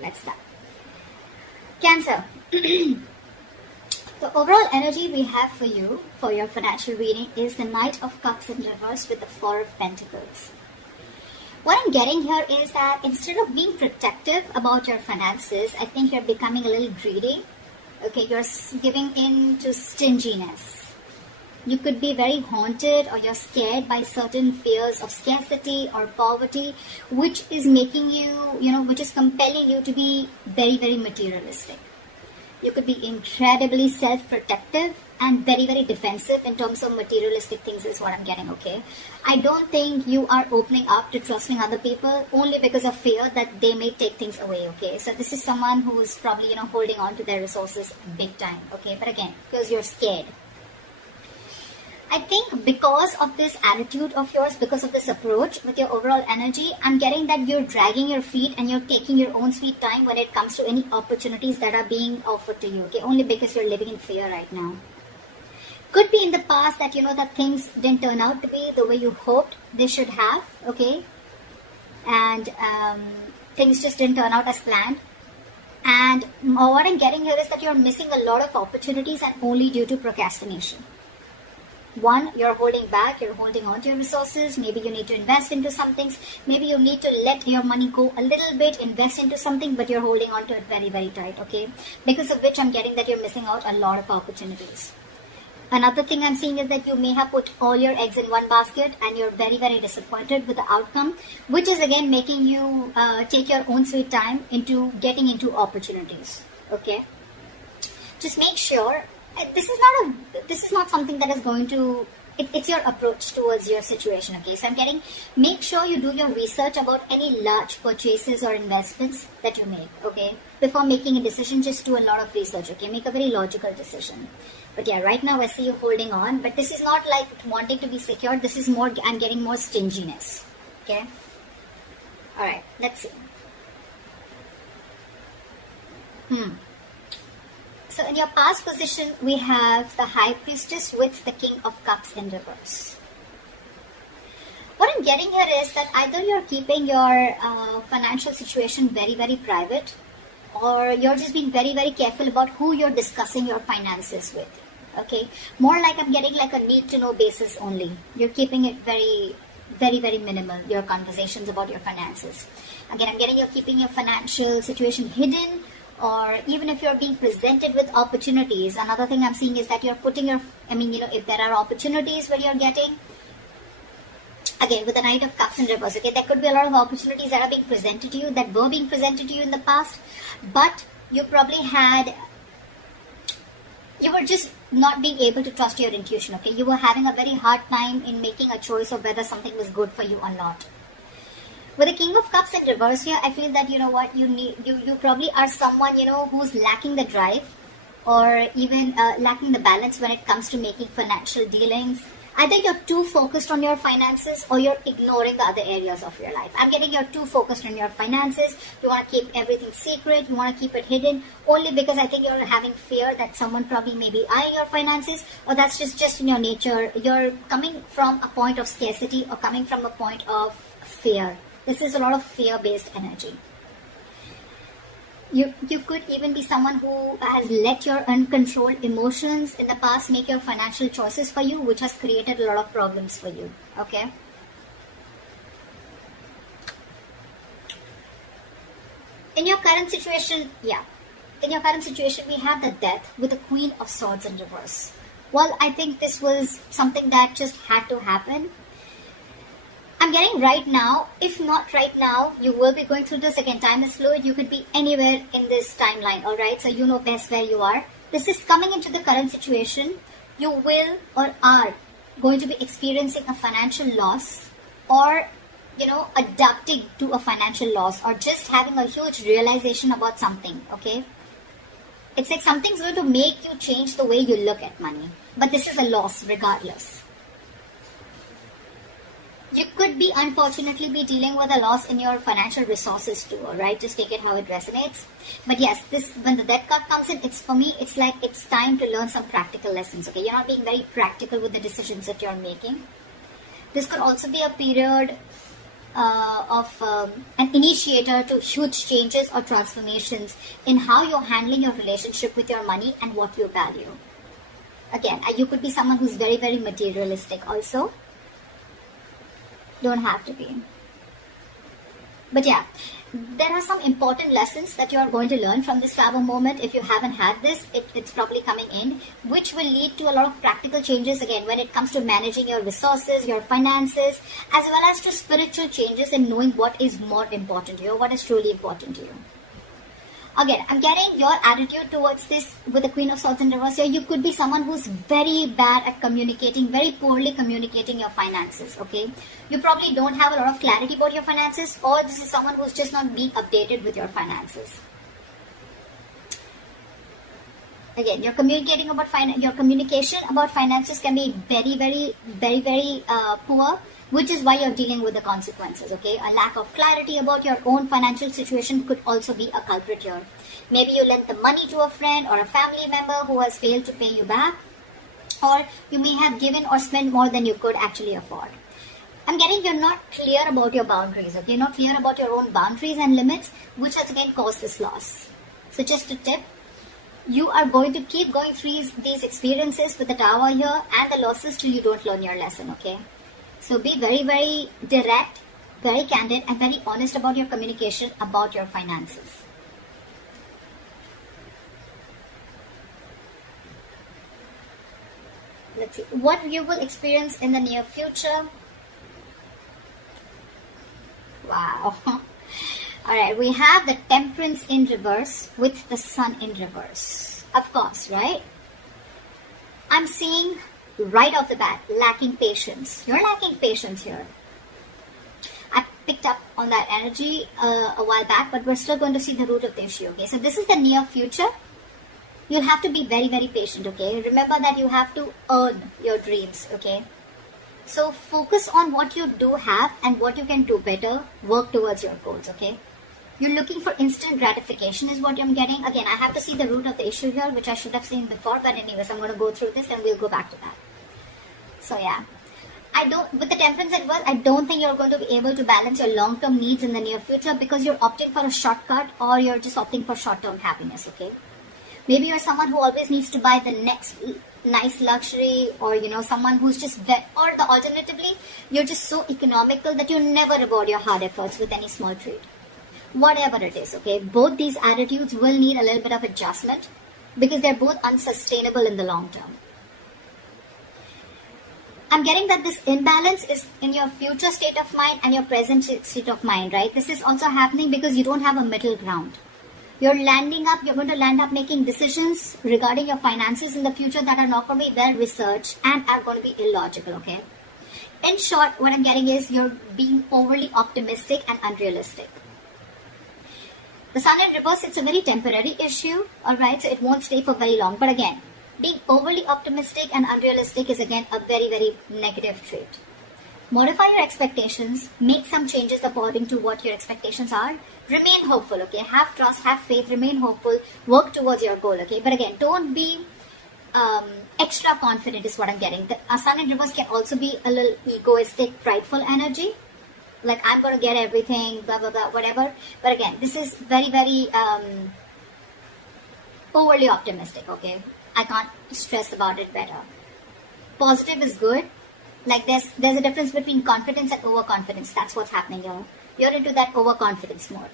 let's start. Cancer. The overall energy we have for you, for your financial reading, is the Knight of Cups in reverse with the Four of Pentacles. What I'm getting here is that instead of being protective about your finances, I think you're becoming a little greedy. Okay, you're giving in to stinginess. You could be very haunted, or you're scared by certain fears of scarcity or poverty, which is making you, which is compelling you to be very, very materialistic. You could be incredibly self-protective and very, very defensive in terms of materialistic things is what I'm getting, okay? I don't think you are opening up to trusting other people only because of fear that they may take things away, okay? So this is someone who's probably, holding on to their resources big time, okay? But again, because you're scared. I think because of this attitude of yours, because of this approach with your overall energy, I'm getting that you're dragging your feet and you're taking your own sweet time when it comes to any opportunities that are being offered to you, okay? Only because you're living in fear right now. Could be in the past that, that things didn't turn out to be the way you hoped they should have, okay? And things just didn't turn out as planned. And what I'm getting here is that you're missing a lot of opportunities and only due to procrastination. One, you're holding back, you're holding on to your resources. Maybe you need to invest into some things. Maybe you need to let your money go a little bit, invest into something, but you're holding on to it very, very tight, okay? Because of which I'm getting that you're missing out a lot of opportunities. Another thing I'm seeing is that you may have put all your eggs in one basket and you're very, very disappointed with the outcome, which is again making you take your own sweet time into getting into opportunities, okay? Just make sure this is not something that is going to, it's your approach towards your situation, okay? So I'm getting, make sure you do your research about any large purchases or investments that you make, okay? Before making a decision, just do a lot of research, okay? Make a very logical decision. But yeah, right now I see you holding on, but this is not like wanting to be secured. This is more, I'm getting more stinginess, okay? All right, let's see. So in your past position, we have the High Priestess with the King of Cups in reverse. What I'm getting here is that either you're keeping your financial situation very, very private, or you're just being very, very careful about who you're discussing your finances with. Okay, more like I'm getting like a need to know basis only. You're keeping it very, very, very minimal, your conversations about your finances. Again, I'm getting you're keeping your financial situation hidden, or even if you're being presented with opportunities. Another thing I'm seeing is that you're putting your, if there are opportunities where you're getting, again, with the Knight of Cups in reverse, okay, there could be a lot of opportunities that are being presented to you, that were being presented to you in the past, but you probably you were just not being able to trust your intuition, okay? You were having a very hard time in making a choice of whether something was good for you or not. With the King of Cups in reverse here, I feel that, you probably are someone, who's lacking the drive, or even lacking the balance when it comes to making financial dealings. Either you're too focused on your finances or you're ignoring the other areas of your life. I'm getting you're too focused on your finances. You want to keep everything secret. You want to keep it hidden only because I think you're having fear that someone probably may be eyeing your finances, or that's just in your nature. You're coming from a point of scarcity or coming from a point of fear. This is a lot of fear-based energy. You could even be someone who has let your uncontrolled emotions in the past make your financial choices for you, which has created a lot of problems for you, okay? In your current situation, we have the Death with the Queen of Swords in reverse. Well, I think this was something that just had to happen. I'm getting right now, if not right now, you will be going through this again. Time is fluid. You could be anywhere in this timeline, alright? So you know best where you are. This is coming into the current situation. You will or are going to be experiencing a financial loss, or, adapting to a financial loss, or just having a huge realization about something, okay? It's like something's going to make you change the way you look at money. But this is a loss regardless. You could be, unfortunately, be dealing with a loss in your financial resources too, alright? Just take it how it resonates. But yes, when the Death card comes in, for me, it's like it's time to learn some practical lessons, okay? You're not being very practical with the decisions that you're making. This could also be a period an initiator to huge changes or transformations in how you're handling your relationship with your money and what you value. Again, you could be someone who's very, very materialistic also. Don't have to be. But yeah, there are some important lessons that you are going to learn from this travel moment. If you haven't had this, it's probably coming in, which will lead to a lot of practical changes again when it comes to managing your resources, your finances, as well as to spiritual changes in knowing what is more important to you, what is truly important to you. Again, I'm getting your attitude towards this with the Queen of Swords in reverse here. You could be someone who's very bad at communicating, very poorly communicating your finances, okay? You probably don't have a lot of clarity about your finances, or this is someone who's just not being updated with your finances. Again, your communication about finances can be very poor, which is why you're dealing with the consequences, okay? A lack of clarity about your own financial situation could also be a culprit here. Maybe you lent the money to a friend or a family member who has failed to pay you back, or you may have given or spent more than you could actually afford. I'm getting you're not clear about your boundaries, okay? You're not clear about your own boundaries and limits, which has again caused this loss. So just a tip, you are going to keep going through these experiences with the Tower here and the losses till you don't learn your lesson, okay? So be very, very direct, very candid, and very honest about your communication about your finances. Let's see what you will experience in the near future. Wow. Alright, we have the Temperance in reverse with the Sun in reverse. Of course, right? I'm seeing right off the bat, lacking patience. You're lacking patience here. I picked up on that energy a while back, but we're still going to see the root of the issue, okay? So this is the near future. You'll have to be very, very patient, okay? Remember that you have to earn your dreams, okay? So focus on what you do have and what you can do better. Work towards your goals, okay? You're looking for instant gratification is what I'm getting. Again, I have to see the root of the issue here, which I should have seen before. But anyways, I'm going to go through this and we'll go back to that. So yeah, with the Temperance in reverse, I don't think you're going to be able to balance your long-term needs in the near future because you're opting for a shortcut or you're just opting for short-term happiness, okay? Maybe you're someone who always needs to buy the next nice luxury, or someone who's just or the alternatively, you're just so economical that you never reward your hard efforts with any small treat. Whatever it is, okay? Both these attitudes will need a little bit of adjustment because they're both unsustainable in the long term. I'm getting that this imbalance is in your future state of mind and your present state of mind, right? This is also happening because you don't have a middle ground. You're going to land up making decisions regarding your finances in the future that are not going to be well researched and are going to be illogical, okay? In short, what I'm getting is you're being overly optimistic and unrealistic. The Sun in reverse, it's a very temporary issue, alright? So it won't stay for very long. But again, being overly optimistic and unrealistic is again a very, very negative trait. Modify your expectations, make some changes according to what your expectations are. Remain hopeful, okay? Have trust, have faith, remain hopeful, work towards your goal, okay? But again, don't be extra confident is what I'm getting. The Sun in reverse can also be a little egoistic, prideful energy. Like, I'm going to get everything, blah, blah, blah, whatever. But again, this is very, very overly optimistic, okay? I can't stress about it better. Positive is good. Like, there's a difference between confidence and overconfidence. That's what's happening here. You're into that overconfidence mode.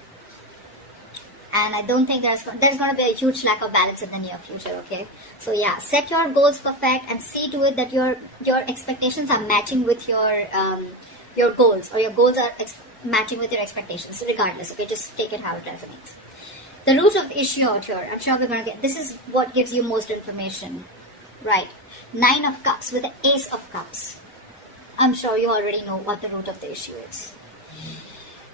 And I don't think there's going to be a huge lack of balance in the near future, okay? So yeah, set your goals perfect and see to it that your expectations are matching with your goals, or your goals are matching with your expectations, regardless, okay? Just take it how it resonates. The root of the issue out here, I'm sure we're going to get, this is what gives you most information, right? 9 of Cups with the Ace of Cups. I'm sure you already know what the root of the issue is.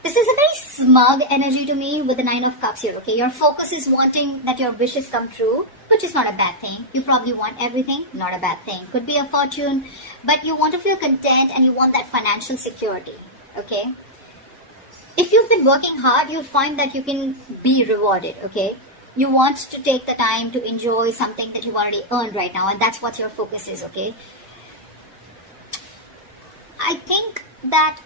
This is a very smug energy to me with the 9 of Cups here, okay? Your focus is wanting that your wishes come true, which is not a bad thing. You probably want everything, not a bad thing. Could be a fortune, but you want to feel content and you want that financial security, okay? If you've been working hard, you'll find that you can be rewarded, okay? You want to take the time to enjoy something that you've already earned right now, and that's what your focus is, okay? I think that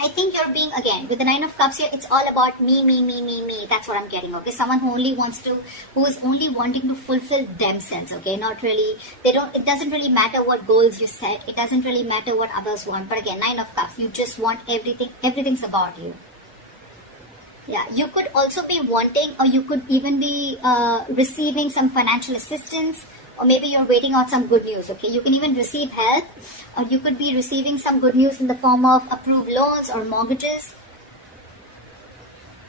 I think you're being, again, with the Nine of Cups here, it's all about me, me, me, me, me. That's what I'm getting, okay? Someone who who is only wanting to fulfill themselves, okay? Not really, it doesn't really matter what goals you set. It doesn't really matter what others want. But again, Nine of Cups, you just want everything's about you. Yeah, you could also be wanting, or you could even be receiving some financial assistance, or maybe you're waiting out some good news, okay? You can even receive help, or you could be receiving some good news in the form of approved loans or mortgages,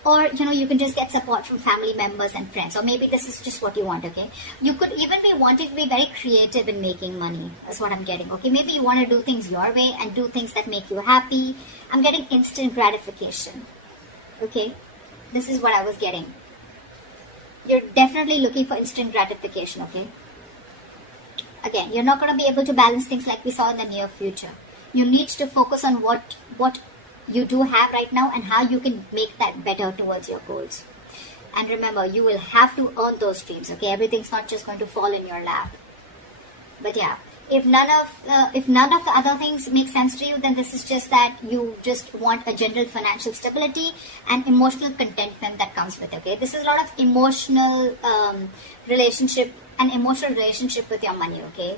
or, you can just get support from family members and friends, or maybe this is just what you want, okay? You could even be wanting to be very creative in making money. That's what I'm getting, okay? Maybe you want to do things your way and do things that make you happy. I'm getting instant gratification, okay? This is what I was getting. You're definitely looking for instant gratification, okay? Again, you're not going to be able to balance things like we saw in the near future. You need to focus on what you do have right now and how you can make that better towards your goals. And remember, you will have to earn those dreams, okay? Everything's not just going to fall in your lap. But yeah, if none of the other things make sense to you, then this is just that you just want a general financial stability and emotional contentment that comes with it, okay? This is a lot of emotional relationship with your money, okay?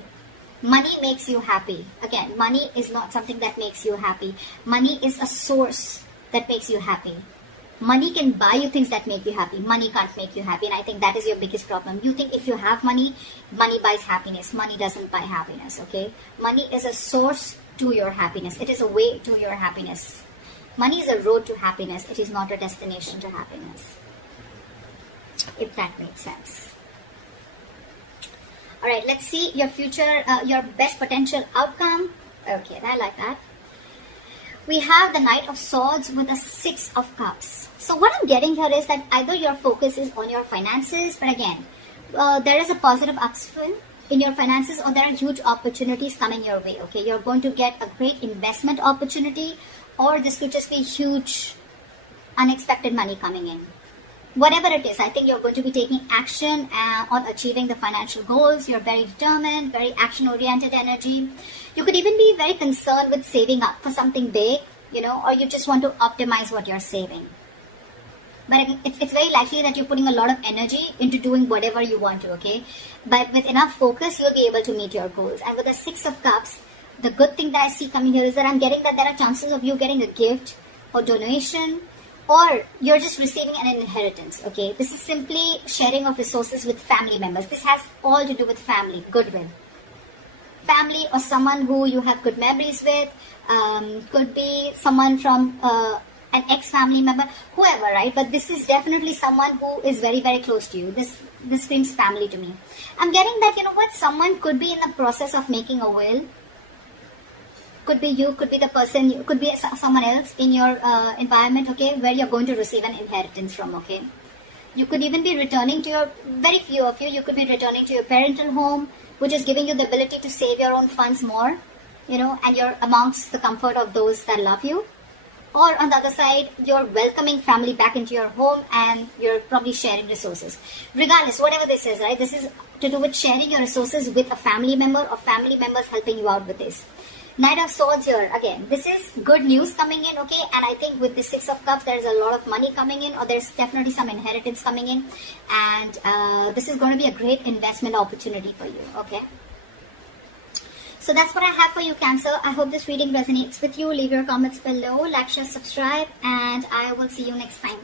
Money makes you happy. Again, money is not something that makes you happy. Money is a source that makes you happy. Money can buy you things that make you happy. Money can't make you happy, and I think that is your biggest problem. You think if you have money, money buys happiness. Money doesn't buy happiness, okay? Money is a source to your happiness. It is a way to your happiness. Money is a road to happiness. It is not a destination to happiness. If that makes sense. All right, let's see your future, your best potential outcome. Okay, I like that. We have the Knight of Swords with the Six of Cups. So what I'm getting here is that either your focus is on your finances, but again, there is a positive upswing in your finances, or there are huge opportunities coming your way, okay? You're going to get a great investment opportunity, or this could just be huge, unexpected money coming in. Whatever it is, I think you're going to be taking action on achieving the financial goals. You're very determined, very action-oriented energy. You could even be very concerned with saving up for something big, or you just want to optimize what you're saving. But it's very likely that you're putting a lot of energy into doing whatever you want to, okay? But with enough focus, you'll be able to meet your goals. And with the Six of Cups, the good thing that I see coming here is that I'm getting that there are chances of you getting a gift or donation, or you're just receiving an inheritance, okay? This is simply sharing of resources with family members. This has all to do with family, goodwill. Family or someone who you have good memories with, could be someone from an ex-family member, whoever, right? But this is definitely someone who is very, very close to you. This screams family to me. I'm getting that, someone could be in the process of making a will. Could be you, could be the person, could be someone else in your environment, okay, where you're going to receive an inheritance from, okay. You could even be returning to very few of you could be returning to your parental home, which is giving you the ability to save your own funds more, and you're amongst the comfort of those that love you. Or on the other side, you're welcoming family back into your home and you're probably sharing resources. Regardless, whatever this is, right, this is to do with sharing your resources with a family member or family members helping you out with this. Knight of Swords here, again, this is good news coming in, okay? And I think with the Six of Cups, there's a lot of money coming in, or there's definitely some inheritance coming in. And this is going to be a great investment opportunity for you, okay? So that's what I have for you, Cancer. I hope this reading resonates with you. Leave your comments below, like, share, subscribe, and I will see you next time.